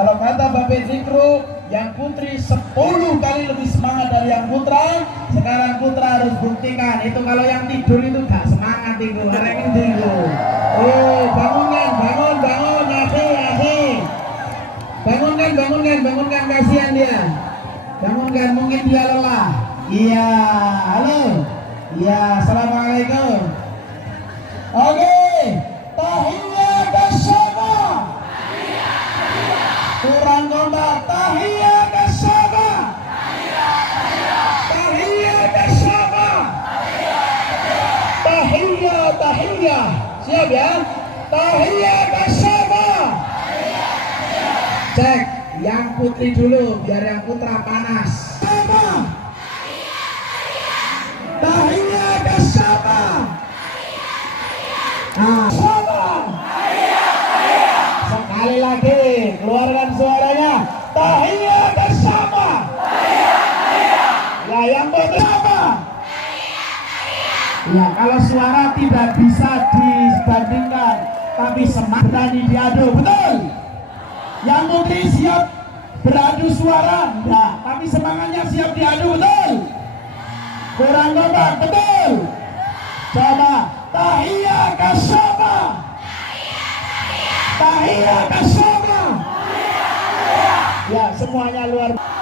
Kalau kata Bapak Zikru, yang putri 10 kali lebih semangat dari yang putra. Sekarang putra harus buktikan. Itu kalau yang tidur itu gak semangat itu. Hari ini itu. Oh, bangunkan, bangun, asik. Bangunkan, kasihan dia. Bangunkan, mungkin dia lelah. Iya, halo. Iya, assalamualaikum. Oke, tahiyat bersama. Kurang kompak, tahiyat bersama. Tahiyat bersama. Tahiyat. Siap ya? Tahiyat bersama. Cek, yang putri dulu biar yang putra panas. Sama. Tahiyat bersama. Sama. Sekali lagi, keluarkan suaranya. Tahiyat bersama. Ya, yang bersama. Ya, kalau suara tidak bisa dibandingkan, tapi semangat berani diadu, betul? Yang putri siap beradu suara, enggak, tapi semangatnya siap diadu, betul? Kurang kompak, betul? Coba, tahiyat bersama. Tahiyat bersama. Ya, semuanya luar biasa.